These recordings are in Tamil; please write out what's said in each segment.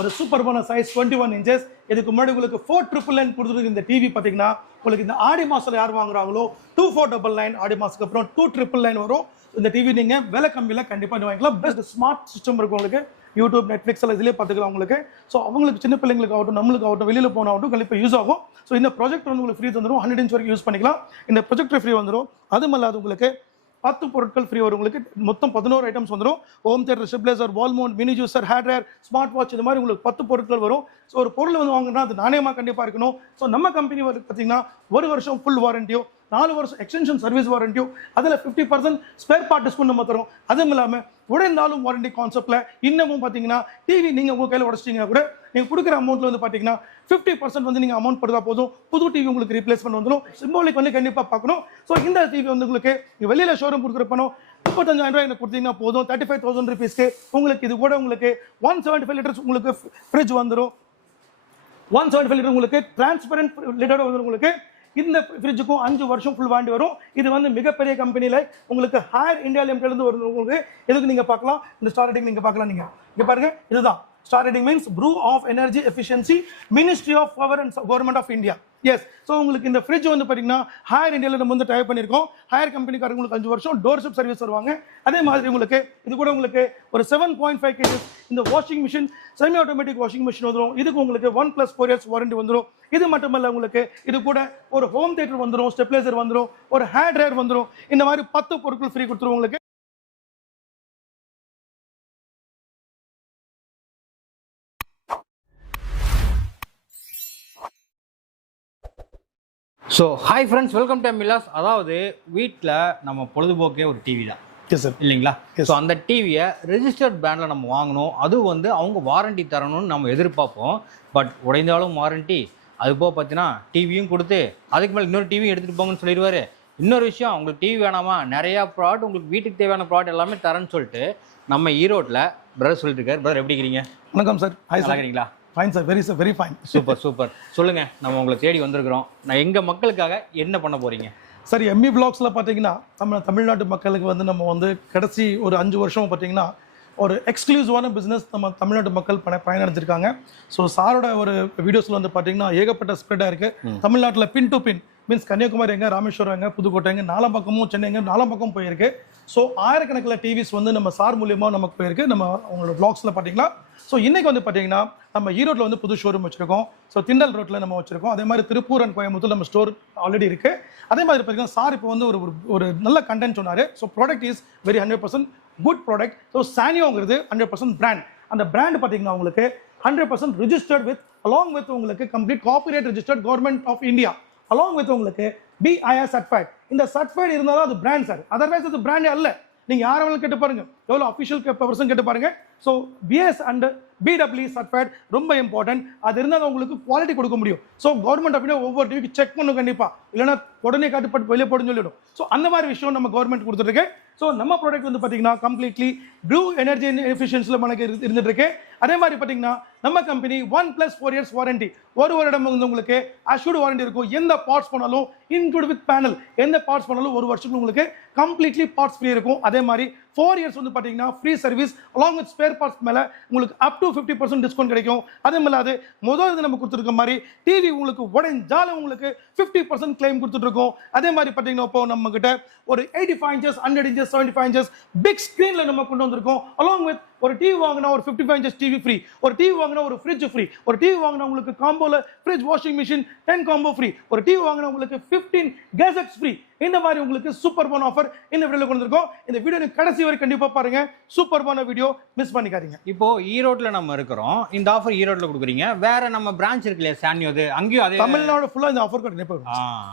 ஒரு சூப்பர்பான சைஸ் 21 இன்ச்சஸ். இதுக்கு முன்னாடி உங்களுக்கு 4999 கொடுத்துருக்கு. இந்த டிவி பார்த்தீங்கன்னா உங்களுக்கு இந்த ஆடி மாசத்துல யார் வாங்குறாங்களோ 2499, ஆடி மாசத்துக்கு அப்புறம் 2999 வரும். இந்த டிவி நீங்க விலை கம்மியில கண்டிப்பா வாங்கிக்கலாம். பெஸ்ட் ஸ்மார்ட் சிஸ்டம் இருக்கும் உங்களுக்கு. யூடியூப், நெட்ஃபிளிக்ஸ் எல்லாம் இதுலேயே பார்த்துக்கலாம் உங்களுக்கு. ஸோ அவங்களுக்கு சின்ன பிள்ளைங்களுக்கு ஆகட்டும், நம்மளுக்கு ஆகட்டும், வெளியில் போன ஆகட்டும் கண்டிப்பாக யூஸ் ஆகும். ஸோ இந்த ப்ராஜெக்ட் வந்து உங்களுக்கு ஃப்ரீ வந்துடும். 100 இன்ச் வரைக்கும் யூஸ் பண்ணிக்கலாம். இந்த ப்ரொஜெக்டர் ஃப்ரீ வந்துடும். அதுவும் இல்லாத உங்களுக்கு 10 பொருட்கள் ஃப்ரீ வரும். உங்களுக்கு மொத்தம் 11 ஐட்டம்ஸ் வந்துடும். ஹோம் தியேட்டர், ஸ்டெபிலைசர், வால் mount, mini juicer, hair dryer, smart watch, இது மாதிரி உங்களுக்கு 10 பொருட்கள் வரும். ஸோ ஒரு பொருள் வந்து வாங்கினா அது நாணயமாக கண்டிப்பாக இருக்கணும். ஸோ நம்ம கம்பெனி வந்து பார்த்தீங்கன்னா 1 வருஷம் ஃபுல் வாரண்டியோ, 4 வருஷம் எக்ஸ்டென்ஷன் சர்வீஸ் வாரண்டியோ, அதில் 50% ஸ்பேர் பார்ட் டிஸ்கவுண்ட் நம்ம தரும். அதுவும் இல்லாமல் உடைந்தாலும் வாரண்டி கான்செப்ட்ல இன்னமும் பார்த்தீங்கன்னா டிவி நீங்கள் உங்கள் கையில் உடச்சிட்டிங்கன்னா கூட நீங்கள் கொடுக்குற அமௌண்ட்டில் வந்து பார்த்தீங்கன்னா 50% வந்து நீங்கள் அமௌண்ட் போடுறதா போதும், புது டிவி உங்களுக்கு ரீப்ளேஸ்மெண்ட் வந்துடும். சிம்பாலிக் வந்து கண்டிப்பாக பார்க்கணும். ஸோ இந்த டிவி வந்து உங்களுக்கு வெளியில் ஷோரூம் கொடுக்குற பணம் 35,000 ரூபாய் எனக்கு கொடுத்தீங்கன்னா போதும். 35,000 ருபீஸ்க்கு உங்களுக்கு இது கூட உங்களுக்கு 175 லிட்டர்ஸ் உங்களுக்கு ஃப்ரிட்ஜ் வந்துடும். 175 லிட்டர் உங்களுக்கு டிரான்ஸ்பரண்ட் லிட்டர் வந்து உங்களுக்கு இந்த ஃப்ரிட்ஜுக்கும் 5 வருஷம் ஃபுல் வாண்டி வரும். இது வந்து மிகப்பெரிய கம்பெனியில் உங்களுக்கு ஹேர் இந்தியா லிமிடெட்லேருந்து வருது. உங்களுக்கு எதுக்கு நீங்கள் பார்க்கலாம், இந்த ஸ்டார் ரேட்டிங் நீங்கள் பார்க்கலாம். நீங்கள் இங்கே பாருங்க, இதுதான் star rating means bureau of energy efficiency, ministry of power and government of India. Yes. So உங்களுக்கு இந்த ஃப்ரிட்ஜ் வந்து பார்த்தீங்கன்னா ஹேர் இந்தியாவில் நம்ம வந்து டைப் பண்ணியிருக்கோம். ஹேர் கம்பெனிக்காரங்க உங்களுக்கு 5 வருஷம் டோர்ஷிப் சர்வீஸ் வருவாங்க. அதே மாதிரி உங்களுக்கு இது கூட உங்களுக்கு ஒரு 7.5 kg இந்த washing machine, semi automatic washing machine வந்துடும். இதுக்கு உங்களுக்கு 1+4 years வாரண்டி வந்துடும். இது மட்டுமல்ல, உங்களுக்கு இது கூட ஒரு ஹோம் தியேட்டர் வந்துடும், ஸ்டெபிலைசர் வந்துடும், ஒரு ஹேர் ட்ரையர் வந்துடும். இந்த மாதிரி 10 பொருட்கள் ஃப்ரீ கொடுத்துருவோம் உங்களுக்கு. So hi friends, welcome to மில்லாஸ். அதாவது வீட்டில் நம்ம பொழுதுபோக்கே ஒரு டிவி தான் இல்லைங்களா? ஸோ அந்த டிவியை ரெஜிஸ்டர்ட் பிராண்டில் நம்ம வாங்கணும். அது வந்து அவங்க வாரண்டி தரணும்னு நம்ம எதிர்பார்ப்போம். பட் உடைந்தாலும் வாரண்டி, அது போக பார்த்தீங்கன்னா டிவியும் கொடுத்து அதுக்கு மேலே இன்னொரு டிவியும் எடுத்துகிட்டு போங்கன்னு சொல்லிடுவார். இன்னொரு விஷயம், உங்களுக்கு டிவி வேணாமா, நிறையா ப்ராடக்ட் உங்களுக்கு வீட்டுக்கு தேவையான ப்ராடக்ட் எல்லாமே தரேன்னு சொல்லிட்டு நம்ம ஈரோட்டில் பிரதர் சொல்லிட்டு இருக்காரு. பிரதர் எப்படி இருக்கிறீங்க? வணக்கம் சார். இருக்கிறீங்களா? Fine sir, very fine. Super super. சொல்லுங்கள், நம்ம உங்களை தேடி வந்திருக்கிறோம். நான் எங்கள் மக்களுக்காக என்ன பண்ண போகிறீங்க? சார், எம்இ வ்ளாக்ஸில் பார்த்தீங்கன்னா தமிழ்நாட்டு மக்களுக்கு வந்து நம்ம வந்து கடைசி ஒரு 5 வருஷம் பார்த்தீங்கன்னா ஒரு எக்ஸ்க்ளூசிவான பிஸ்னஸ் நம்ம தமிழ்நாட்டு மக்கள் பயனடைஞ்சிருக்காங்க. ஸோ சாரோட ஒரு வீடியோஸில் வந்து பார்த்தீங்கன்னா ஏகப்பட்ட ஸ்ப்ரெட்டாக இருக்குது. தமிழ்நாட்டில் been to bin means Kanyakumari எங்கே, ராமேஸ்வரம் எங்கே, புதுக்கோட்டை எங்கே, 4 பக்கமும், சென்னை எங்கே, 4 பக்கம் போயிருக்கு. ஸோ ஆயிரக்கணக்கில் டிவிஸ் வந்து நம்ம சார் மூலியமாக நமக்கு போயிருக்கு. நம்ம அவங்களோட வ்ளாக்ஸில் பார்த்தீங்கன்னா ஸோ இன்றைக்கி வந்து பார்த்தீங்கன்னா நம்ம ஈரோட்டில் வந்து புது ஷோரூம் வச்சுருக்கோம். ஸோ திண்டல் ரோட்டில் நம்ம வச்சுருக்கோம். அதே மாதிரி திருப்பூர் அண்ட் கோயம்புத்தூர் நம்ம ஸ்டோர் ஆல்ரெடி இருக்குது. அதே மாதிரி பார்த்தீங்கன்னா சார் இப்போ வந்து ஒரு நல்ல கண்டென்ட் சொன்னார். So product is very 100% good product. So சானியோங்கிறது 100% பிராண்ட். அந்த பிராண்ட் பார்த்தீங்கன்னா உங்களுக்கு 100% ரிஜிஸ்டர்ட் வித் அலாங் வித் உங்களுக்கு complete copyright registered government of India, along with உங்களுக்கு BIS சர்டிஃபைட். இந்த சர்டிஃபைட் இருந்தால் தான் அது பிராண்ட் சார், அதர்வைஸ் அது பிராண்டே அல்ல. நீங்கள் யாரெல்லாம் கேட்டு பாருங்க, எவ்வளோ அஃபிஷியல் பர்சன் கேட்டு பாருங்க. So BIS and BEE certified ரொம்ப இம்பார்ட்டன்ட். அது இருந்தால் உங்களுக்கு குவாலிட்டி கொடுக்க முடியும். ஸோ கவர்மெண்ட் அப்படின்னா ஒவ்வொரு டிவிக்கு செக் பண்ணும் கண்டிப்பாக, இல்லைன்னா உடனே காட்டுப்பட்டு வெளியே போடுன்னு சொல்லிடும். ஸோ அந்த மாதிரி விஷயம் நம்ம கவர்மெண்ட் கொடுத்துருக்கு. ஸோ நம்ம ப்ராடக்ட் வந்து பார்த்தீங்கன்னா கம்ப்ளீட்லி ப்ளூ எனர்ஜி எஃபிஷியன்சியில் நமக்கு இருந்துட்டு இருக்கு. அதே மாதிரி பார்த்தீங்கன்னா நம்ம கம்பெனி 1+4 years வாரண்டி, ஒரு வருடம் வந்து உங்களுக்கு அஷ்யூர்ட் வாரண்டி இருக்கும். எந்த பார்ட்ஸ் பண்ணாலும் இன்க்ளூட் வித் பேனல், எந்த பார்ட்ஸ் பண்ணாலும் ஒரு வருஷத்துக்கு உங்களுக்கு கம்ப்ளீட்லி பார்ட்ஸ் ஃப்ரீ இருக்கும். அதே மாதிரி 4 years வந்து பார்த்தீங்கன்னா free service along with spare parts மேலே உங்களுக்கு அப் டு 50% டிஸ்கவுண்ட் கிடைக்கும். அதே மாதிரி முதல் நம்ம கொடுத்துருக்க மாதிரி டிவி உங்களுக்கு உடைஞ்சாலும் உங்களுக்கு 50% கிளைம் கொடுத்துட்டு இருக்கோம். அதே மாதிரி பார்த்தீங்கன்னா இப்போ நம்ம கிட்ட ஒரு 85 inches, 100 inches, 75 inches பிக் ஸ்க்ரீனில் நம்ம கொண்டு வந்திருக்கோம். அலாங் வித் ஒரு டிவி வாங்கினா ஒரு 55 inches டிவி ஃப்ரீ, ஒரு டிவி வாங்கினா ஒரு ஃப்ரிட்ஜ் ஃப்ரீ, ஒரு டிவி வாங்கினா உங்களுக்கு காம்போல fridge, washing machine 10 combo free, ஒரு டிவி வாங்கினா உங்களுக்கு 15 கேஜெட்ஸ் ஃப்ரீ. இந்த மாதிரி உங்களுக்கு சூப்பர்பான ஆஃபர் இந்த வீடியோல கொண்டு வந்திருக்கோம். இந்த வீடியோ கடைசி வரை கண்டிப்பா பாருங்க. சூப்பர்பான வீடியோ, மிஸ் பண்ணிக்காதீங்க. இப்போ ஈரோட்ல நம்ம இருக்கிறோம், இந்த ஆஃபர் ஈரோட்ல கொடுக்குறீங்க. வேற நம்ம பிரான்ச் இருக்கு இல்லையா சானியோது, அங்கேயும் அதே தமிழ்நாடு ஃபுல்லா இந்த ஆஃபர் கண்டிப்பா.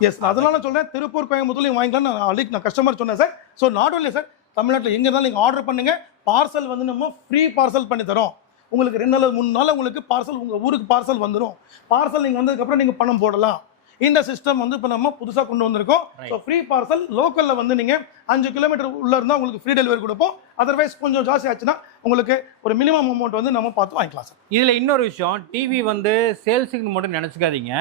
எஸ், அதனால சொல்றேன், திருப்பூர் கோயம்புத்தூர்லயும் வாங்கிக்கலாம். நான் கஸ்டமர் சொன்னேன் sir. So not only sir, தமிழ்நாட்டில் எங்க இருந்தாலும் நீங்க ஆர்டர் பண்ணுங்க. பார்சல் வந்து நம்ம ஃப்ரீ பார்சல் பண்ணி தரோம். உங்களுக்கு 2 நாள் 3 நாள் உங்களுக்கு பார்சல் உங்க ஊருக்கு பார்சல் வந்துடும். பார்சல் நீங்க வந்ததுக்கு அப்புறம் நீங்க பணம் போடலாம். இந்த சிஸ்டம் வந்து இப்போ நம்ம புதுசாக கொண்டு வந்திருக்கோம். ஸோ ஃப்ரீ பார்சல் லோக்கலில் வந்து நீங்கள் 5 கிலோமீட்டர் உள்ள இருந்தால் உங்களுக்கு ஃப்ரீ டெலிவரி கொடுப்போம். அதர்வைஸ் கொஞ்சம் ஜாஸ்தி ஆச்சுன்னா உங்களுக்கு ஒரு மினிமம் அமௌண்ட் வந்து நம்ம பார்த்து வாங்கிக்கலாம் சார். இதில் இன்னொரு விஷயம், டிவி வந்து சேல்ஸுக்கு மட்டும் நினச்சிக்காதீங்க,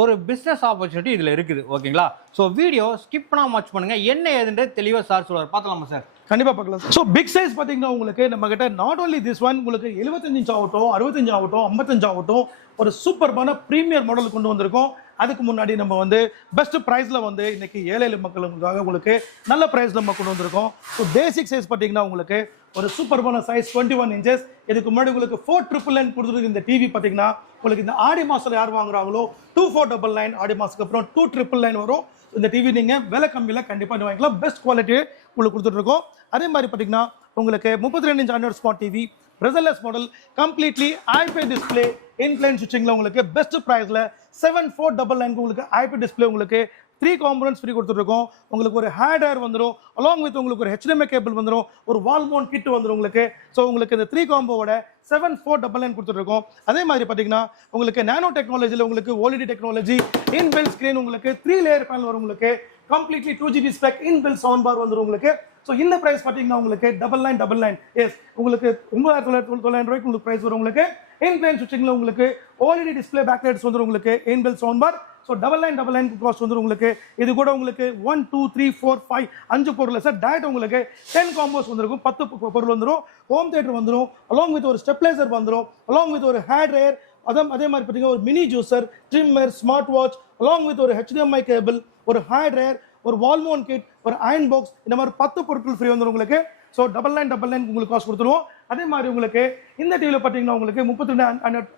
ஒரு பிஸ்னஸ் ஆப்பர்ச்சுனிட்டி இதில் இருக்குது. ஓகேங்களா? ஸோ வீடியோ ஸ்கிப் பண்ணாமல் வாட்ச் பண்ணுங்கள். என்ன ஏதுன்றது தெளிவாக சார் சொல்லுவார். பார்த்துலாமா சார்? கண்டிப்பா பார்க்கலாம். ஸோ பிக் சைஸ் பார்த்தீங்கன்னா உங்களுக்கு நம்ம கிட்ட நாட் ஓன்லி திஸ் ஒன், உங்களுக்கு 75 இன்ச் ஆகட்டும், 65 ஆகட்டும், 55 ஆகட்டும், ஒரு சூப்பர்பான ப்ரீமியர் மாடல் கொண்டு வந்திருக்கோம். அதுக்கு முன்னாடி நம்ம வந்து பெஸ்ட் ப்ரைஸ்ல வந்து இன்னைக்கு ஏழை மக்களுக்காக உங்களுக்கு நல்ல ப்ரைஸ்ல நம்ம கொண்டு வந்திருக்கோம். ஸோ பேசிக் சைஸ் பார்த்தீங்கன்னா உங்களுக்கு ஒரு சூப்பர்பான சைஸ் 21 இன்ச்சஸ். இதுக்கு முன்னாடி உங்களுக்கு 4999 கொடுத்துருக்கு இந்த டிவி பார்த்தீங்கன்னா உங்களுக்கு இந்த ஆடி மாசத்துல யார் வாங்குறாங்களோ 2499, ஆடி மாசத்துக்கு அப்புறம் 2999 வரும். இந்த டிவி நீங்க விலை கம்மியில கண்டிப்பா வாங்கிக்கலாம். பெஸ்ட் குவாலிட்டி உங்களுக்கு கொடுத்துட்டு இருக்கோம். அதே மாதிரி பார்த்தீங்கன்னா உங்களுக்கு 32 inch Android smart TV bezelless model completely IP display in plane சுவிட்சிங்ல உங்களுக்கு பெஸ்ட் பிரைஸ்ல 7499 உங்களுக்கு ஐபி டிஸ்பிளே உங்களுக்கு 3 காம்பனன்ட்ஸ் ஃப்ரீ கொடுத்துருக்கோம். உங்களுக்கு ஒரு ஹேண்ட் ஏர் வந்துடும், அலாங் வித் உங்களுக்கு ஒரு HDMI கேபிள் வந்துடும், ஒரு வால் மவுண்ட் கிட் வந்துடும் உங்களுக்கு. ஸோ உங்களுக்கு இந்த 3 காம்போவோட 7499 கொடுத்துருக்கோம். அதே மாதிரி பார்த்தீங்கன்னா உங்களுக்கு நானோ டெக்னாலஜியில் உங்களுக்கு ஓஎல்இடி டெக்னாலஜி இன்பில்ட் ஸ்க்ரீன் உங்களுக்கு 3 லேயர் பேனல் வரும் உங்களுக்கு. Completely 2GB spec inbuilt sound bar வந்துடும் உங்களுக்கு. ஸோ இந்த பிரைஸ் பார்த்தீங்கன்னா உங்களுக்கு 9999. எஸ் உங்களுக்கு 9999 ரூபாய்க்கு உங்களுக்கு பிரைஸ் வரும் உங்களுக்கு. இன்பிளைன் சுவிட்சிங்ல உங்களுக்கு ஓஎல்இடி டிஸ்பிளே பேக்லைட்ஸ் வந்துடும் உங்களுக்கு, inbuilt sound bar. So 9999 cost வந்துடும் உங்களுக்கு. இது கூட உங்களுக்கு 1 2 3 4 5 5 பொருள் சார் டேரக்ட் உங்களுக்கு 10 காம்போஸ் வந்துருக்கும், 10 பொருள் வந்துடும். ஹோம் தியேட்டர் வந்துடும், அலாங் வித் ஒரு ஸ்டெப்லைசர் வந்துடும், அலாங் வித் ஒரு ஹேர் ட்ரையர், அதே மாதிரி பார்த்தீங்கன்னா ஒரு mini juicer, trimmer, smart watch, along with ஒரு HDMI கேபிள், ஒரு ஹேர் ட்ரையர், ஒரு வால் மவுண்ட் கிட், ஒரு அயன் பாக்ஸ், இந்த மாதிரி 10 பொருட்கள் ஃப்ரீ வந்துடும் உங்களுக்கு. ஸோ 9999 உங்களுக்கு காஸ்ட் கொடுத்துருவோம். அதே மாதிரி உங்களுக்கு இந்த டிவியில் பார்த்தீங்கன்னா உங்களுக்கு 32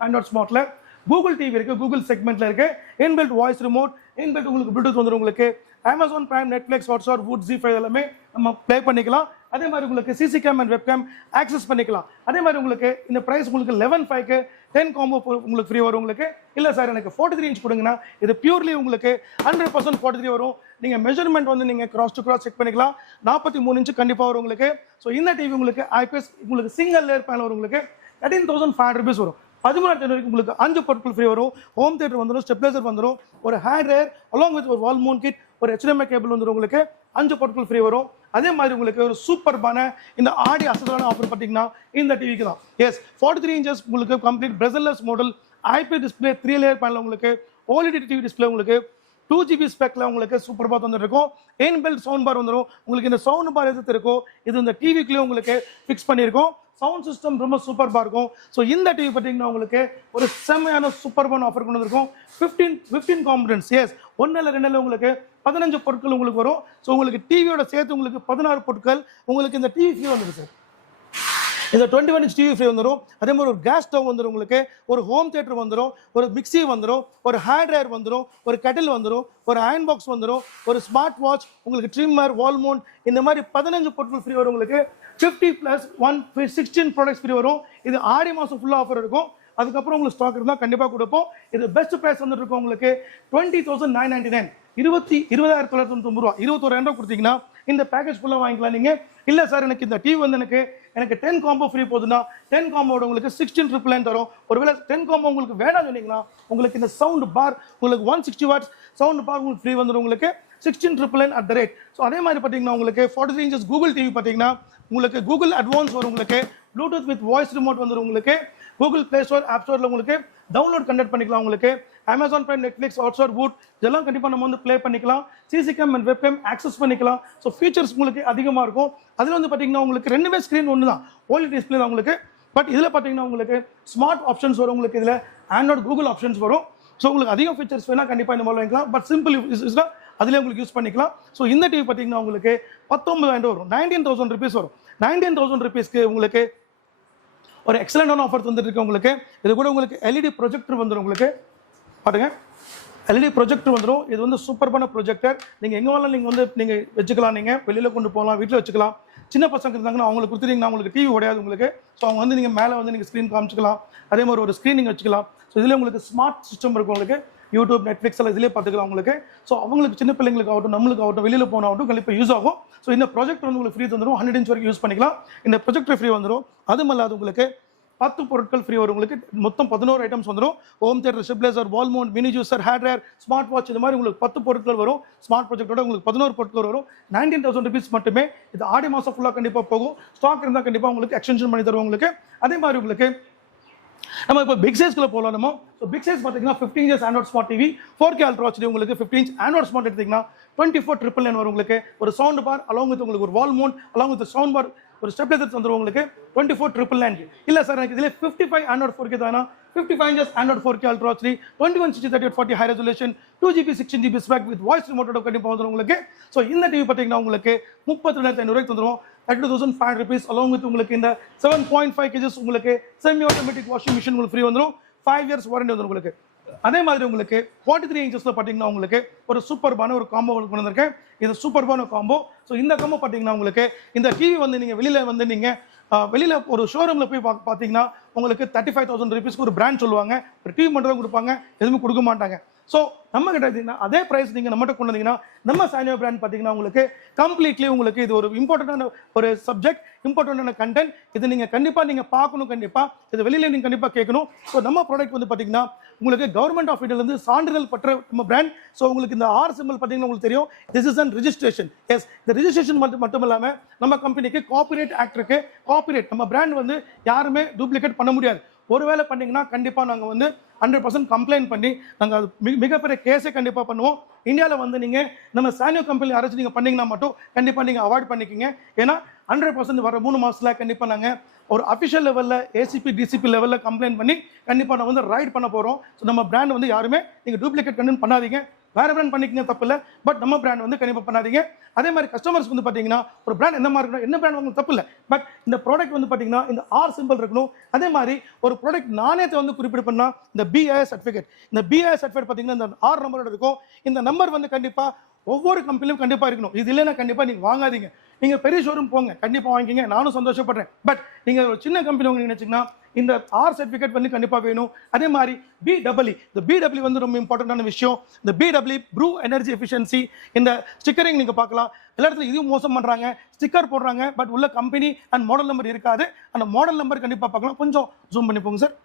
ஆண்ட்ராய்ட் ஸ்மார்ட்ல கூகுள் டிவி இருக்கு, கூகுள் செக்மெண்ட்ல இருக்கு, இன்பில்ட் வாய்ஸ் ரிமோட், இன்பில்ட் உங்களுக்கு ப்ளூடூத் வந்துடும் உங்களுக்கு. Amazon Prime, Netflix, Hotstar, Voot, ஜி5 எல்லாமே நம்ம ப்ளே பண்ணிக்கலாம். அதே மாதிரி உங்களுக்கு CC cam and webcam access பண்ணிக்கலாம். அதே மாதிரி உங்களுக்கு இந்த பிரைஸ் உங்களுக்கு 11,500 10 காம்போ உங்களுக்கு ஃப்ரீ வரும் உங்களுக்கு. இல்லை சார் எனக்கு 43 இன்ச் கொடுங்கன்னா இது பியூர்லி உங்களுக்கு 100% 43 வரும். நீங்கள் மெஷர்மெண்ட் வந்து நீங்கள் கிராஸ் டு கிராஸ் செக் பண்ணிக்கலாம். 43 இன்ச் கண்டிப்பாக வரும் உங்களுக்கு. ஸோ இந்த டிவி உங்களுக்கு ஐபிஎஸ் உங்களுக்கு சிங்கிள் லேயர் பேனல் வரும் உங்களுக்கு 13,500 rupees வரும். 13,000 உங்களுக்கு 5 பொருட்கள் ஃப்ரீ வரும். ஹோம் தியேட்டர் வந்துடும், ஸ்டெப்லைசர் வந்துடும், ஒரு ஹேர் ட்ரையர் அலாங் வித் ஒரு வால் மவுண்ட் கிட், ஒரு HDMI கேபிள் வந்துடும் உங்களுக்கு. 5 பொருட்கள் ஃப்ரீ வரும். அதே மாதிரி உங்களுக்கு ஒரு சூப்பர்பான இந்த ஆடி அசலான ஆஃபர் பார்த்தீங்கன்னா இந்த டிவிக்கு தான். எஸ் 43 இன்ச்சஸ் உங்களுக்கு complete bezelless model IP display 3 layer panel உங்களுக்கு, ஓஎல்இடி டிவி டிஸ்பிளே உங்களுக்கு 2GB ஸ்பெக்ல உங்களுக்கு சூப்பர் பாத் வந்துட்டு இருக்கும். இன்பில்ட் சவுண்ட் பார் வந்துடும் உங்களுக்கு. இந்த சவுண்ட் பார் எது இருக்கும் இது இந்த டிவிக்குள்ளே உங்களுக்கு ஃபிக்ஸ் பண்ணியிருக்கோம். சவுண்ட் சிஸ்டம் ரொம்ப சூப்பர்பா இருக்கும். ஸோ இந்த டிவி பார்த்தீங்கன்னா உங்களுக்கு ஒரு செம்மையான சூப்பர்பான ஆஃபர் கொண்டு வந்திருக்கும். 15 காம்பனன்ட்ஸ். எஸ் 1 இல்லை 2 உங்களுக்கு 15 பொருட்கள் உங்களுக்கு வரும். ஸோ உங்களுக்கு டிவியோட சேர்த்து உங்களுக்கு 16 பொருட்கள் உங்களுக்கு இந்த டிவி ஃப்ரீ வந்துடும் சார். இந்த 21 இன்ச் டிவி ஃப்ரீ வந்துடும். அதே மாதிரி ஒரு கேஸ் ஸ்டவ் வந்துடும் உங்களுக்கு, ஒரு ஹோம் தியேட்டர் வந்துடும், ஒரு மிக்சி வந்துடும், ஒரு ஹேர் ட்ரையர் வந்துடும், ஒரு கெட்டில் வந்துடும், ஒரு அயன் பாக்ஸ் வந்துடும், ஒரு ஸ்மார்ட் வாட்ச் உங்களுக்கு, ட்ரிம்மர், வால் மவுண்ட், இந்த மாதிரி 15 பொருட்கள் ஃப்ரீ வரும் உங்களுக்கு. 50 + 1 16 ப்ராடக்ட்ஸ் ஃப்ரீ வரும். இது ஆடி மாதம் ஃபுல்லாக ஆஃபர் இருக்கும். அதுக்கப்புறம் உங்களுக்கு ஸ்டாக் இருந்தால் கண்டிப்பாக கொடுப்போம். இது பெஸ்ட் ப்ரைஸ் வந்துட்டு இருக்கும் உங்களுக்கு 20,999. 20,990 ரூபா, 21,000 கொடுத்தீங்கன்னா இந்த பேக்கேஜ் ஃபுல்லாக வாங்கிக்கலாம் நீங்கள். இல்லை சார் எனக்கு இந்த டிவி வந்து எனக்கு 10 காம்போ ஃப்ரீ போகுதுன்னா 10 காம்போட உங்களுக்கு 16,999 தரும். ஒருவேளை 10 காம்போ உங்களுக்கு வேணாம்னு சொன்னீங்கன்னா உங்களுக்கு இந்த சவுண்ட் பார் உங்களுக்கு 160 வாட்ஸ் சவுண்ட் பார் உங்களுக்கு ஃப்ரீ வந்துடும் உங்களுக்கு 16,999 அட் த ரேட். ஸோ அதே மாதிரி பார்த்தீங்கன்னா உங்களுக்கு 43 இன்ச்சஸ் கூகுள் டிவி பார்த்தீங்கன்னா உங்களுக்கு கூகுள் அட்வான்ஸ் வரும் உங்களுக்கு, ப்ளூடூத் வித் வாய்ஸ் ரிமோட் வந்துடும் உங்களுக்கு, கூகுள் பிளே ஸ்டோர் ஆப் ஸ்டோரில் உங்களுக்கு டவுன்லோட் கண்டக்ட் பண்ணிக்கலாம் உங்களுக்கு. Amazon Prime, Netflix, Hotstar, would இதெல்லாம் கண்டிப்பாக நம்ம வந்து ப்ளே பண்ணிக்கலாம். CC cam and web game access பண்ணிக்கலாம். ஸோ ஃபீச்சர்ஸ் உங்களுக்கு அதிகமாக இருக்கும். அதில் வந்து பார்த்தீங்கன்னா உங்களுக்கு 2 ஸ்க்ரீன் ஒன்று தான், ஓஎல்இடி டிஸ்பிளே தான் உங்களுக்கு. பட் இதில் பார்த்தீங்கன்னா உங்களுக்கு ஸ்மார்ட் ஆப்ஷன்ஸ் வரும் உங்களுக்கு, இதில் ஆண்ட்ராய்ட் கூகுள் ஆப்ஷன்ஸ் வரும். ஸோ உங்களுக்கு அதிக ஃபீச்சர்ஸ் வேணால் கண்டிப்பாக இந்த மாதிரி வாங்கிக்கலாம். பட் சிம்பிள் யூஸ்னா அதிலே உங்களுக்கு யூஸ் பண்ணிக்கலாம். ஸோ இந்த டிவி பார்த்தீங்கன்னா உங்களுக்கு 19,000 வரும், 19,000 rupees வரும். 19,000 rupeesக்கு உங்களுக்கு ஒரு எக்ஸலண்டான ஆஃபர் வந்துட்டு இருக்கு உங்களுக்கு. இது கூட உங்களுக்கு எல்இடி ப்ரொஜெக்டர் வந்துடும் உங்களுக்கு. பாருங்க எல்இடி ப்ரொஜெக்டர் வந்துடும். இது வந்து சூப்பர்பான ப்ரொஜெக்டர். நீங்கள் எங்கே வேணாலும் நீங்கள் வச்சுக்கலாம். நீங்கள் வெளியில் கொண்டு போகலாம், வீட்டில் வச்சுக்கலாம். சின்ன பசங்க இருந்தாங்கன்னா அவங்களுக்கு கொடுத்துட்டீங்கன்னா உங்களுக்கு டிவி உடையாது உங்களுக்கு. ஸோ அவங்க வந்து நீங்கள் மேலே வந்து நீங்கள் ஸ்க்ரீன் காமிச்சிக்கலாம். அதே மாதிரி ஒரு ஸ்க்ரீன் நீங்கள் வச்சுக்கலாம். ஸோ இதில் உங்களுக்கு ஸ்மார்ட் சிஸ்டம் இருக்கும் உங்களுக்கு, யூடியூப், நெட்ஃப்ளிக்ஸ் எல்லாம் இதிலே பார்த்துக்கலாம் உங்களுக்கு. ஸோ அவங்களுக்கு சின்ன பிள்ளைங்களுக்கு ஆகட்டும், நம்மளுக்கு ஆகட்டும், வெளியில் போனாகட்டும் கண்டிப்பாக யூஸ் ஆகும். ஸோ இந்த ப்ராஜெக்ட் வந்து உங்களுக்கு ஃப்ரீ வந்துடும். 100 இன்ச் வரைக்கும் யூஸ் பண்ணிக்கலாம். இந்த ப்ரொஜெக்டர் ஃப்ரீ வந்துடும். அதுவும் இல்லாத உங்களுக்கு 10 பொருட்கள் ஃப்ரீ வரும் உங்களுக்கு. மொத்தம் 11 ஐட்டம்ஸ் வந்துடும். Home theatre, stabiliser, wall mount, mini juicer, hair dryer, smart watch, இந்த மாதிரி உங்களுக்கு 10 பொருட்கள் வரும். ஸ்மார்ட் ப்ராஜெக்டோட உங்களுக்கு 11 பொருட்கள் வரும். 19,000 rupees மட்டுமே. இது ஆடி மாதம் ஃபுல்லாக கண்டிப்பாக போகும். ஸ்டாக் இருந்தால் கண்டிப்பாக உங்களுக்கு எக்ஸ்டென்ஷன் பண்ணி தருவோம் உங்களுக்கு. அதே மாதிரி உங்களுக்கு நம்ம இப்போ பிக் சைஸ்க்குள்ள போகலாம் நம்ம. ஸோ பிக் சைஸ் பார்த்தீங்கன்னா 15 inches Android smart TV 4K ultra HD உங்களுக்கு 15 inch ஆண்ட்ராய்ட் ஸ்மார்ட் எடுத்தீங்கன்னா 24,999 வரும் உங்களுக்கு. ஒரு சவுண்ட் பார் அலாங் வித் உங்களுக்கு ஒரு wall mount along with sound bar ஒரு ஸ்டெபிலைசர்ஸ் வந்துடும் உங்களுக்கு 24,999. இல்லை சார் எனக்கு இதில் 55 ஆண்ட்ராய்ட் 4K தானா 55 inches ஆண்ட்ராய்ட் 4K ultra HD 2160x3840 high resolution 2GB 16GB spec with voice ரிமோட்டோட கண்டிப்பாக வந்துடும் உங்களுக்கு. ஸோ இந்த டிவி பார்த்தீங்கன்னா உங்களுக்கு 32,500 வந்துடும் 32,500 rupees along with உங்களுக்கு இந்த 7.5 kgs உங்களுக்கு செமி ஆட்டோமேட்டிக் வாஷிங் மிஷின் உங்களுக்கு ஃப்ரீ வந்துடும். 5 years வாரண்டி வந்துடும் உங்களுக்கு. அதே மாதிரி உங்களுக்கு 43 inchesல பார்த்தீங்கன்னா உங்களுக்கு ஒரு சூப்பர்பான ஒரு காம்போ கொண்டு வந்திருக்கேன். இது சூப்பர்பான காம்போ. ஸோ இந்த காம்போ பார்த்தீங்கன்னா உங்களுக்கு இந்த டிவி வந்து நீங்கள் வெளியில் ஒரு ஷோரூமில் போய் பார்த்தீங்கன்னா உங்களுக்கு 35,000 rupeesக்கு ஒரு பிராண்ட் சொல்லுவாங்க. ஒரு டிவி மட்டும் தான் கொடுப்பாங்க, எதுவுமே கொடுக்க மாட்டாங்க. ஸோ நம்ம கிட்ட பார்த்தீங்கன்னா அதே ப்ரைஸ் நீங்கள் நம்மகிட்ட கொண்டு வந்தீங்கன்னா நம்ம சானியோ பிராண்ட் பார்த்தீங்கன்னா உங்களுக்கு கம்ப்ளீட்லி உங்களுக்கு இது ஒரு இம்பார்ட்டண்டான ஒரு சப்ஜெக்ட், இம்பார்ட்டண்டான கண்டென்ட். இது நீங்கள் கண்டிப்பாக நீங்கள் பார்க்கணும், கண்டிப்பாக இது வெளியில் நீங்கள் கண்டிப்பாக கேட்கணும். ஸோ நம்ம ப்ராடக்ட் வந்து பார்த்தீங்கன்னா உங்களுக்கு கவர்மெண்ட் ஆஃப் இந்தியாவிலேருந்து சான்றிதழ் பெற்ற நம்ம பிராண்ட். ஸோ உங்களுக்கு இந்த ஆர் சிம்பிள் பார்த்தீங்கன்னா உங்களுக்கு தெரியும், this is an registration. Yes, இந்த ரிஜிஸ்ட்ரேஷன் மட்டும் இல்லாமல் நம்ம கம்பெனிக்கு காப்பிரைட் ஆக்ட் இருக்கு. காப்பிரைட் நம்ம பிராண்ட் வந்து யாருமே டூப்ளிகேட் பண்ண முடியாது. ஒருவேளை பண்ணீங்கன்னா கண்டிப்பாக நாங்கள் வந்து 100% கம்ப்ளைண்ட் பண்ணி நாங்கள் அது மிகப்பெரிய கேஸே கண்டிப்பாக பண்ணுவோம். இந்தியாவில் வந்து நீங்கள் நம்ம சானியோ கம்பெனி அரைச்சி நீங்கள் பண்ணிங்கன்னா மட்டும் கண்டிப்பாக நீங்கள் அவாய்ட் பண்ணிக்கிங்க. ஏன்னா 100% வர 3 மாதத்தில் கண்டிப்பாக நாங்கள் ஒரு அஃபிஷியல் லெவலில் ஏசிபி டிசிபி லெவலில் கம்ப்ளைண்ட் பண்ணி கண்டிப்பாக நான் வந்து ரைட் பண்ண போகிறோம். ஸோ நம்ம பிராண்ட் வந்து யாருமே நீங்கள் டூப்ளிகேட் கண்டென்ட் பண்ணாதீங்க. வேறு பிராண்ட் பண்ணிக்கிங்க தப்பு இல்லை, பட் நம்ம பிராண்ட் வந்து கண்டிப்பாக பண்ணாதீங்க. அதே மாதிரி கஸ்டமர்ஸ் வந்து பார்த்தீங்கன்னா ஒரு பிராண்ட் எந்த மாதிரி இருக்கணும், என்ன பிராண்ட் வாங்க தப்பு இல்லை, பட் இந்த ப்ராடக்ட் வந்து பார்த்தீங்கன்னா இந்த ஆர் சிம்பிள் இருக்கணும். அதே மாதிரி ஒரு ப்ராடக்ட் நாணயத்தை வந்து குறிப்பிட பண்ணால் இந்த BIS சர்டிஃபிகேட், இந்த BIS சர்டிஃபிகேட் பார்த்தீங்கன்னா இந்த ஆர் நம்பரோட இருக்கும். இந்த நம்பர் வந்து கண்டிப்பாக ஒவ்வொரு கம்பெனிலும் கண்டிப்பாக இருக்கணும். இது இல்லைன்னா கண்டிப்பாக நீங்கள் வாங்காதீங்க. நீங்கள் பெரிய ஷோரூம் போங்க, கண்டிப்பாக வாங்கிக்கிங்க, நானும் சந்தோஷப்படுறேன். பட் நீங்கள் ஒரு சின்ன கம்பெனி வாங்க நினைச்சிங்கன்னா இந்த ஆர் சர்டிஃபிகேட் வந்து கண்டிப்பாக வேணும். அதே மாதிரி BEE, இந்த BEE வந்து ரொம்ப இம்பார்ட்டண்டான விஷயம். இந்த BEE ப்ரூ எனர்ஜி எஃபிஷியன்சி, இந்த ஸ்டிக்கரிங் நீங்கள் பார்க்கலாம். எல்லா இடத்துல இதுவும் மோசம் பண்ணுறாங்க, ஸ்டிக்கர் போடுறாங்க, பட் உள்ள கம்பெனி அண்ட் மாடல் நம்பர் இருக்காது. அந்த மாடல் நம்பர் கண்டிப்பாக பார்க்கலாம். கொஞ்சம் ஜூம் பண்ணி போங்க சார்.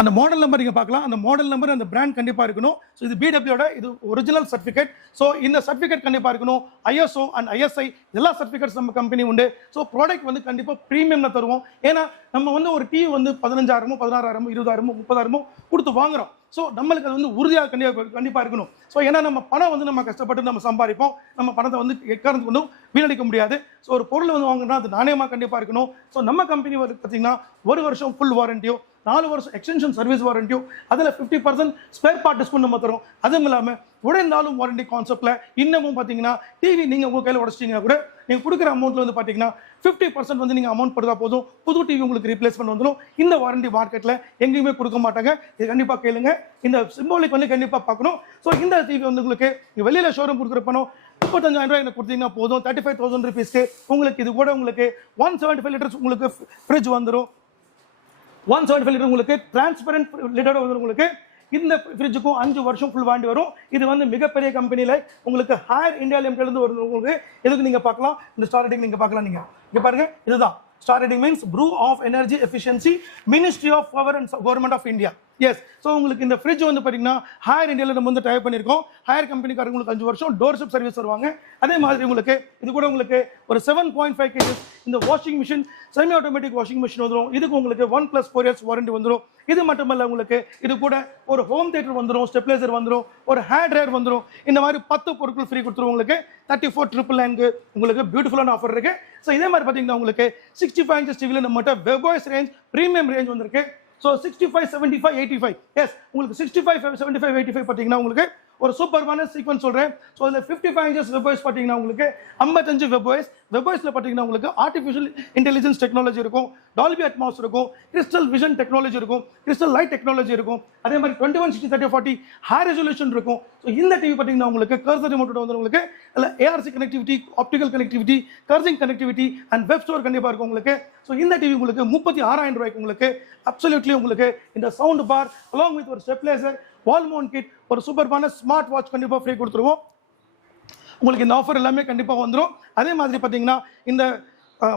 அந்த மாடல் நம்பர் நீங்கள் பார்க்கலாம். அந்த மாடல் நம்பர் அந்த பிராண்ட் கண்டிப்பாக இருக்கணும். ஸோ இது BEE இது ஒரிஜினல் சர்டிஃபிகேட். ஸோ இந்த சர்டிஃபிகேட் கண்டிப்பாக இருக்கணும். ISO அண்ட் ISI எல்லா சர்டிஃபிகேட்ஸ் நம்ம கம்பெனி உண்டு. ஸோ ப்ராடக்ட் வந்து கண்டிப்பாக ப்ரீமியம்ல தருவோம். ஏன்னா நம்ம வந்து ஒரு டிவி வந்து 15,000 16,000 20,000 30,000 கொடுத்து வாங்குறோம். ஸோ நம்மளுக்கு அது வந்து உறுதியாக கண்டிப்பாக இருக்கணும். ஸோ ஏன்னா நம்ம பணம் வந்து நம்ம கஷ்டப்பட்டு நம்ம சம்பாதிப்போம். நம்ம பணத்தை வந்து எக்காரணத்துக்கு வந்து வீணடிக்க முடியாது. ஸோ ஒரு பொருள் வந்து வாங்கினா அது நாணயமாக கண்டிப்பாக இருக்கணும். ஸோ நம்ம கம்பெனி வந்து பார்த்தீங்கன்னா 1 வருஷம் ஃபுல் வாரண்டியோ, 4 வருஷம் எக்ஸ்டென்ஷன் சர்வீஸ் வாரண்டியோ, அதில் 50% ஸ்பேர் பார்ட் டிஸ்கவுண்ட் நம்ம தரும். அதுவும் இல்லாமல் உடைந்தாலும் வாரண்டி கான்செப்ட்ல இன்னமும் பார்த்தீங்கன்னா டிவி நீங்கள் உங்கள் கையில் உடச்சிட்டிங்கன்னா கூட நீங்கள் கொடுக்குற அமௌண்ட்ல வந்து பார்த்தீங்கன்னா 50% வந்து நீங்கள் அமௌண்ட் போடுறதா போதும், புது டிவி உங்களுக்கு ரீப்ளேஸ்மெண்ட் வந்துடும். இந்த வாரண்டி மார்க்கெட்டில் எங்கேயுமே கொடுக்க மாட்டாங்க. இது கண்டிப்பாக கேளுங்க. இந்த சிம்போலிக் வந்து கண்டிப்பாக பார்க்கணும். ஸோ இந்த டிவி வந்து உங்களுக்கு வெளியில் ஷோரூம் கொடுக்குற பணம் 35,000 ரூபாய் எனக்கு கொடுத்தீங்கன்னா போதும். 35,000 rupeesக்கு உங்களுக்கு இது கூட உங்களுக்கு 175 liters உங்களுக்கு ஃப்ரிட்ஜ் வந்துடும். 175 லிட்டர் உங்களுக்கு டிரான்ஸ்பரண்ட் லிட்டர் வந்து உங்களுக்கு இந்த ஃப்ரிட்ஜுக்கும் 5 வருஷம் ஃபுல் வாண்டி வரும். இது வந்து மிகப்பெரிய கம்பெனியில் உங்களுக்கு ஹையர் இந்தியா லிமிடெட்லேருந்து வருது. உங்களுக்கு எதுக்கு நீங்கள் பார்க்கலாம், இந்த ஸ்டார் ரேட்டிங் நீங்கள் பார்க்கலாம். நீங்கள் இங்கே பாருங்க, இதுதான் star rating means bureau of energy efficiency, ministry of power and government of India. Yes, so உங்களுக்கு இந்த ஃப்ரிட்ஜ் வந்து பார்த்தீங்கன்னா ஹையர் இந்தியாவில் நம்ம வந்து டைப் பண்ணியிருக்கோம். ஹையர் கம்பெனிக்காரங்க உங்களுக்கு 5 வருஷம் டோர்ஷிப் சர்வீஸ் வருவாங்க. அதே மாதிரி உங்களுக்கு இது கூட உங்களுக்கு ஒரு 7.5 kgs இந்த washing machine semi automatic washing machine வந்துடும். இதுக்கு உங்களுக்கு 1+4 years வாரண்டி வந்துடும். இது மட்டுமல்ல உங்களுக்கு இது கூட ஒரு ஹோம் தியேட்டர் வந்துடும், ஸ்டெப்லைசர் வந்துடும், ஒரு ஹேர் ட்ரையர் வந்துடும். இந்த மாதிரி 10 பொருட்கள் ஃப்ரீ கொடுத்துருவோம் உங்களுக்கு. 34,999 உங்களுக்கு பியூட்டிஃபுல்லான ஆஃபர் இருக்கு. ஸோ இதே மாதிரி பார்த்தீங்கன்னா உங்களுக்கு 65 inches டிவியில் நம்மகிட்ட வெப்வாய்ஸ் ரேஞ்ச் ப்ரீமியம் ரேஞ்ச் வந்திருக்கு. ஸோ 65, 75, 85 எஸ், உங்களுக்கு 65, 75, 85 பார்த்தீங்கன்னா உங்களுக்கு ஒரு சூப்பர்பான சீக்வன்ஸ் சொல்கிறேன். ஸோ இதில் 55 inches வெப்வாய்ஸ் பார்த்தீங்கன்னா உங்களுக்கு 55 வெப்வாய்ஸில் பார்த்தீங்கன்னா உங்களுக்கு ஆர்டிஃபிஷியல் இன்டெலிஜென்ஸ் டெக்னாலஜி இருக்கும், டால்பி அட்மாஸ் இருக்கும், கிறிஸ்டல் விஷன் டெக்னாலஜி இருக்கும், கிறிஸ்டல் லைட் டெக்னாலஜி இருக்கும். அதே மாதிரி 2160x3040 ஹை ரெசல்யூஷன் இருக்கும். ஸோ இந்த டிவி பார்த்தீங்கன்னா உங்களுக்கு கர்சர் ரிமோட்டோட வந்து உங்களுக்கு இல்லை ARC connectivity, optical connectivity, cursing connectivity and web store கண்டிப்பாக இருக்கும் உங்களுக்கு. ஸோ இந்த டிவி உங்களுக்கு 36,000 ரூபாய்க்கு உங்களுக்கு அப்சல்யூட்லி உங்களுக்கு இந்த சவுண்ட் பார் அலாங் வித் ஒரு ஸ்டெப்லைசர், வால் மவுண்ட் கிட், ஒரு சூப்பர்பான ஸ்மார்ட் வாட்ச் கண்டிப்பாக ஃப்ரீ கொடுத்துருவோம். உங்களுக்கு இந்த ஆஃபர் எல்லாமே கண்டிப்பாக வந்துடும். அதே மாதிரி பார்த்தீங்கன்னா இந்த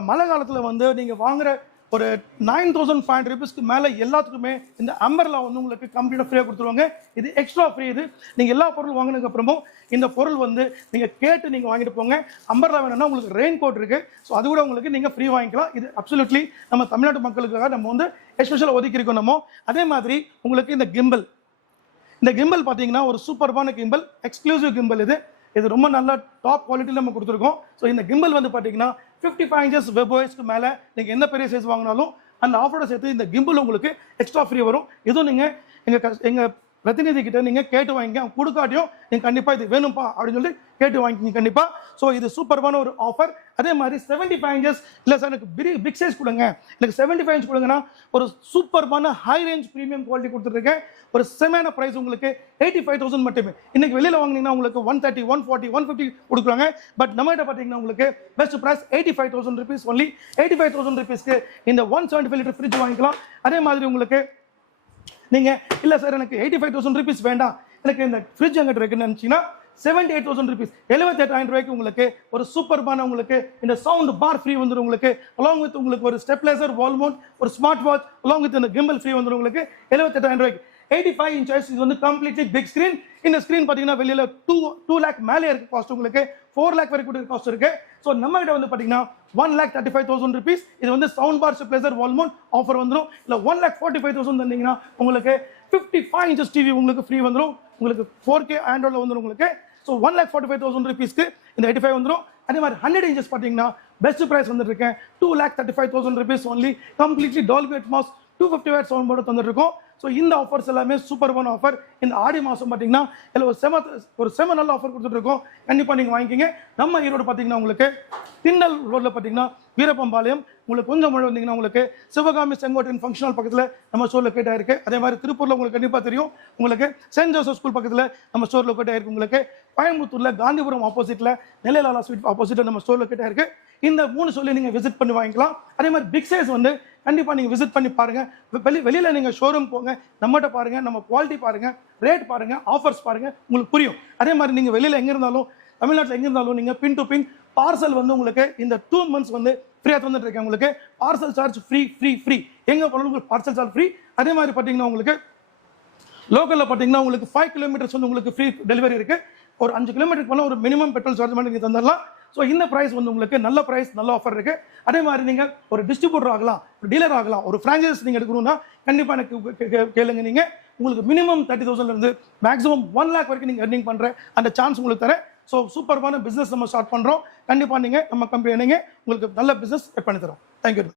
மழை காலத்தில் வந்து நீங்கள் வாங்குற ஒரு 9500 rupeesக்கு மேலே எல்லாத்துக்குமே இந்த அம்பர்லா வந்து உங்களுக்கு கம்ப்ளீட்டாக ஃப்ரீயாக கொடுத்துருவாங்க. இது எக்ஸ்ட்ரா ஃப்ரீ. இது நீங்கள் எல்லா பொருள் வாங்கினதுக்கு அப்புறமும் இந்த பொருள் வந்து நீங்கள் கேட்டு நீங்கள் வாங்கிட்டு போங்க. அம்பர்லா வேணும்னா உங்களுக்கு ரெயின் கோட் இருக்கு. ஸோ அது கூட உங்களுக்கு நீங்கள் ஃப்ரீ வாங்கிக்கலாம். இது அப்சல்யூட்லி நம்ம தமிழ்நாட்டு மக்களுக்காக நம்ம வந்து எஸ்பெஷலாக ஒதுக்கி இருக்கோம் நம்ம. அதே மாதிரி உங்களுக்கு இந்த கிம்பல், இந்த கிம்பல் பார்த்தீங்கன்னா ஒரு சூப்பர்பான கிம்பல், எக்ஸ்க்ளூசிவ் கிம்பல். இது ரொம்ப நல்ல டாப் குவாலிட்டியில் நம்ம கொடுத்துருக்கோம். ஸோ இந்த கிம்பல் வந்து பார்த்தீங்கன்னா 55 inches வெப்ஓஎஸ்க்கு மேலே நீங்கள் என்ன பெரிய சைஸ் வாங்கினாலும் அந்த ஆஃபரோட சேர்த்து இந்த கிம்பல் உங்களுக்கு எக்ஸ்ட்ரா ஃப்ரீ வரும். இதுவும் நீங்கள் எங்கள் பிரதிநிதி கிட்ட நீங்கள் கேட்டு வாங்கிங்க. கொடுக்காட்டியும் நீங்கள் கண்டிப்பாக இது வேணும்ப்பா அப்படின்னு சொல்லி கேட்டு வாங்கிக்கிங்க கண்டிப்பாக. ஸோ இது சூப்பர்பான ஒரு ஆஃபர். அதே மாதிரி 75 inches இல்லை சார் எனக்கு பிக் சைஸ் கொடுங்க, எனக்கு 75 inch கொடுங்கன்னா ஒரு சூப்பர்பான ஹை ரேஞ்ச் ப்ரீமியம் குவாலிட்டி கொடுத்துருக்கேன். ஒரு செமையான ப்ரைஸ் உங்களுக்கு 85,000 மட்டுமே. இன்னைக்கு வெளியில் வாங்கினீங்கன்னா உங்களுக்கு 130, 140, 150 கொடுக்குறாங்க. பட் நம்ம கிட்ட பார்த்தீங்கன்னா உங்களுக்கு பெஸ்ட் ப்ரைஸ் 85,000 rupees ஒன்லி. 85,000 rupeesக்கு இந்த 175 liter ஃப்ரிட்ஜ் வாங்கிக்கலாம். அதே மாதிரி உங்களுக்கு நீங்கள் இல்லை சார் எனக்கு 85,000 rupees வேண்டாம், எனக்கு இந்த ஃப்ரிட்ஜ் எங்கிட்ட இருக்குன்னு நினச்சிங்கன்னா 78,000 rupees, 78,000 ரூபாய்க்கு உங்களுக்கு ஒரு சூப்பர்பான உங்களுக்கு இந்த சவுண்ட் பார் ஃப்ரீ வந்துடும். உங்களுக்கு அலாங் வித் உங்களுக்கு ஒரு ஸ்டெப்லைசர், வால் மவுண்ட், ஒரு ஸ்மார்ட் வாட்ச் அலாங் வித் இந்த கிம்பல் ஃப்ரீ வந்துடும் உங்களுக்கு 78,000 ரூபாய்க்கு. 85 inches இது வந்து கம்ப்ளீட்லி பிக் ஸ்க்ரீன். இந்த ஸ்க்ரீன் பார்த்தீங்கன்னா வெளியில் 2 lakh மேலே இருக்கு காஸ்ட், உங்களுக்கு 4 lakh வரைக்கும் காஸ்ட் இருக்கு. ஸோ நம்ம கிட்ட வந்து பார்த்தீங்கன்னா 1,35,000 rupees. இது வந்து sound bar, stabilizer, wall mount offer வந்துடும். இல்லை 1,45,000 தந்தீங்கன்னா உங்களுக்கு 55 inches டிவி உங்களுக்கு ஃப்ரீ வந்துடும். உங்களுக்கு 4K ஆண்ட்ராய்டில் வந்துடும் உங்களுக்கு. ஸோ 1,45,000 rupeesக்கு இந்த 85 வந்துடும். அதே மாதிரி 100 inches பார்த்தீங்கன்னா பெஸ்ட் ப்ரைஸ் வந்துட்டு இருக்கேன் 2,35,000 rupees only. Completely Dolby Atmos 250 watt sound board தந்துட்டு இருக்கோம். ஸோ இந்த ஆஃபர்ஸ் எல்லாமே சூப்பர்பான ஆஃபர். இந்த ஆடி மாதம் பார்த்தீங்கன்னா இதில் ஒரு செம நல்ல ஆஃபர் கொடுத்துட்டு இருக்கோம். கண்டிப்பாக நீங்கள் வாங்கிக்கிங்க. நம்ம ஈரோடு பார்த்தீங்கன்னா உங்களுக்கு திண்டல் ரோட்டில் பார்த்தீங்கன்னா வீரப்பம்பாளையம், உங்களுக்கு கொஞ்சம் மழை வந்தீங்கன்னா உங்களுக்கு சிவகாமி செங்கோட்டையன் ஃபங்க்ஷனல் பக்கத்தில் நம்ம ஸ்டோர் லொக்கேட் ஆயிருக்கு. அதே மாதிரி திருப்பூரில் உங்களுக்கு கண்டிப்பாக தெரியும் உங்களுக்கு சென்ட் ஜோசப் ஸ்கூல் பக்கத்தில் நம்ம ஸ்டோர் லொக்கேட் ஆயிருக்கு. உங்களுக்கு கோயம்புத்தூரில் காந்திபுரம் ஆப்போசிட்டில் நெல்லைலாலா ஸ்வீட் ஆப்போசிட்டில் நம்ம ஸ்டோர் லொக்கேட் ஆயிருக்கு. இந்த 3 சொல்லி நீங்கள் விசிட் பண்ணி வாங்கிக்கலாம். அதே மாதிரி பிக் சைஸ் வந்து கண்டிப்பாக நீங்கள் விசிட் பண்ணி பாருங்கள். வெளியில் நீங்கள் ஷோரூம் போங்க, நம்மகிட்ட பாருங்கள், நம்ம குவாலிட்டி பாருங்கள், ரேட் பாருங்கள், ஆஃபர்ஸ் பாருங்கள், உங்களுக்கு புரியும். அதே மாதிரி நீங்கள் வெளியில் எங்கே இருந்தாலும் தமிழ்நாட்டில் எங்கே இருந்தாலும் நீங்கள் பின் டு பின் பார்சல் வந்து உங்களுக்கு இந்த 2 months வந்து ஃப்ரீயாக தந்துட்டு இருக்கேன். உங்களுக்கு பார்சல் சார்ஜ் ஃப்ரீ எங்கே போனாலும் உங்களுக்கு பார்சல் சார்ஜ் ஃப்ரீ. அதே மாதிரி பார்த்தீங்கன்னா உங்களுக்கு லோக்கலில் பார்த்தீங்கன்னா உங்களுக்கு 5 kilometers வந்து உங்களுக்கு ஃப்ரீ டெலிவரி இருக்குது. ஒரு 5 kilometers போனால் ஒரு மினிமம் பெட்ரோல் சார்ஜ் மட்டும் நீங்கள் தந்துடலாம். ஸோ இந்த ப்ரைஸ் வந்து உங்களுக்கு நல்ல ப்ரைஸ், நல்ல ஆஃபர் இருக்குது. அதே மாதிரி நீங்கள் ஒரு டிஸ்ட்ரிபியூட்டர் ஆகலாம், ஒரு டீலர் ஆகலாம், ஒரு ஃப்ரான்ச்சைஸ் நீங்கள் எடுக்கணும்னா கண்டிப்பாக எனக்கு கேளுங்க. நீங்கள் உங்களுக்கு மினிமம் 30,000 இருந்து மேக்ஸிமம் 1 lakh வரைக்கும் நீங்கள் earning பண்ணுற அந்த சான்ஸ் உங்களுக்கு தரேன். ஸோ சூப்பர்பான பிஸ்னஸ் நம்ம ஸ்டார்ட் பண்ணுறோம். கண்டிப்பாக நீங்கள் நம்ம கம்பெனி உங்களுக்கு நல்ல பிஸ்னஸ் பண்ணி தரோம். தேங்க்யூ.